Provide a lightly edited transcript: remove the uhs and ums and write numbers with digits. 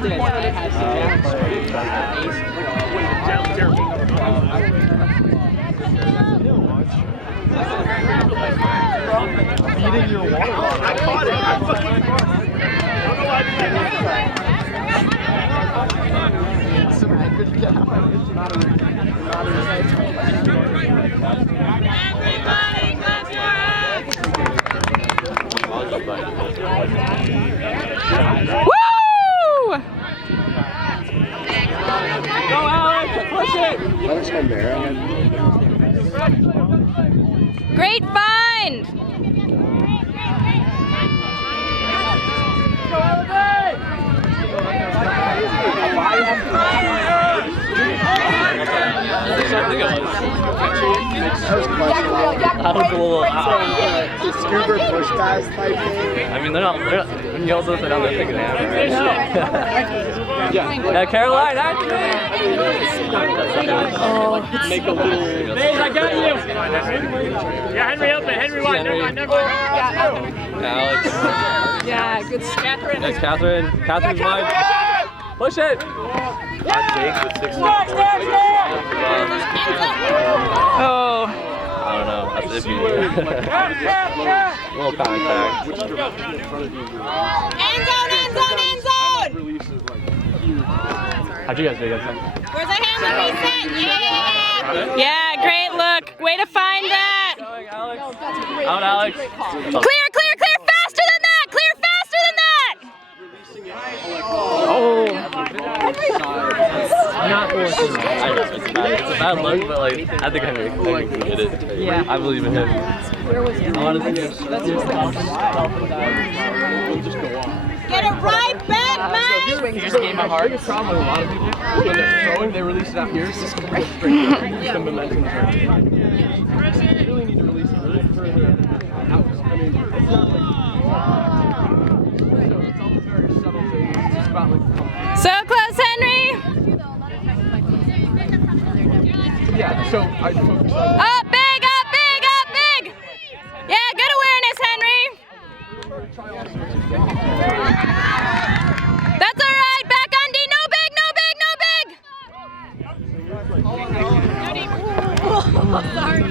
Beating your water bottle. I caught it. I fucking caught it. I don't know why I didn't Everybody clap your hands! Woo! Go, Alex! Push it! Great find! That was a little scuba push pass type thing. I mean, they're not when you also sit down, they're thinking hammer, right? Yeah, Caroline, actually! Oh, make a little... Babe, I got you! Yeah, Henry open, Henry wide, never mind, never mind. Alex. Yeah, good. Catherine. Thanks, Catherine. Catherine's mine. Push it! Oh. I don't know. That's iffy. Little contact. End zone, end zone, end zone! How'd you guys do against them? Where's the hammer reset? Yeah! Yeah, great look. Way to find that. Out, Alex. Clear, clear, clear! Faster than that! Clear faster than that! Oh! Not working. It's a bad look, but like, I think Henry did it. Yeah. I believe in him. Where was he? I want to see him. Get it right back, man! He just gave my heart. The biggest problem with a lot of people, when they're throwing, they release it out here. It's just straight the momentum is right. You really need to release it a little further out. I mean, it's not like... So it's almost very subtle thing. It's just about like... So close, Henry! Yeah, so I focus on... Up big, up big, up big! Yeah, good awareness, Henry! That's alright, back on D, no big, no big, no big! Sorry.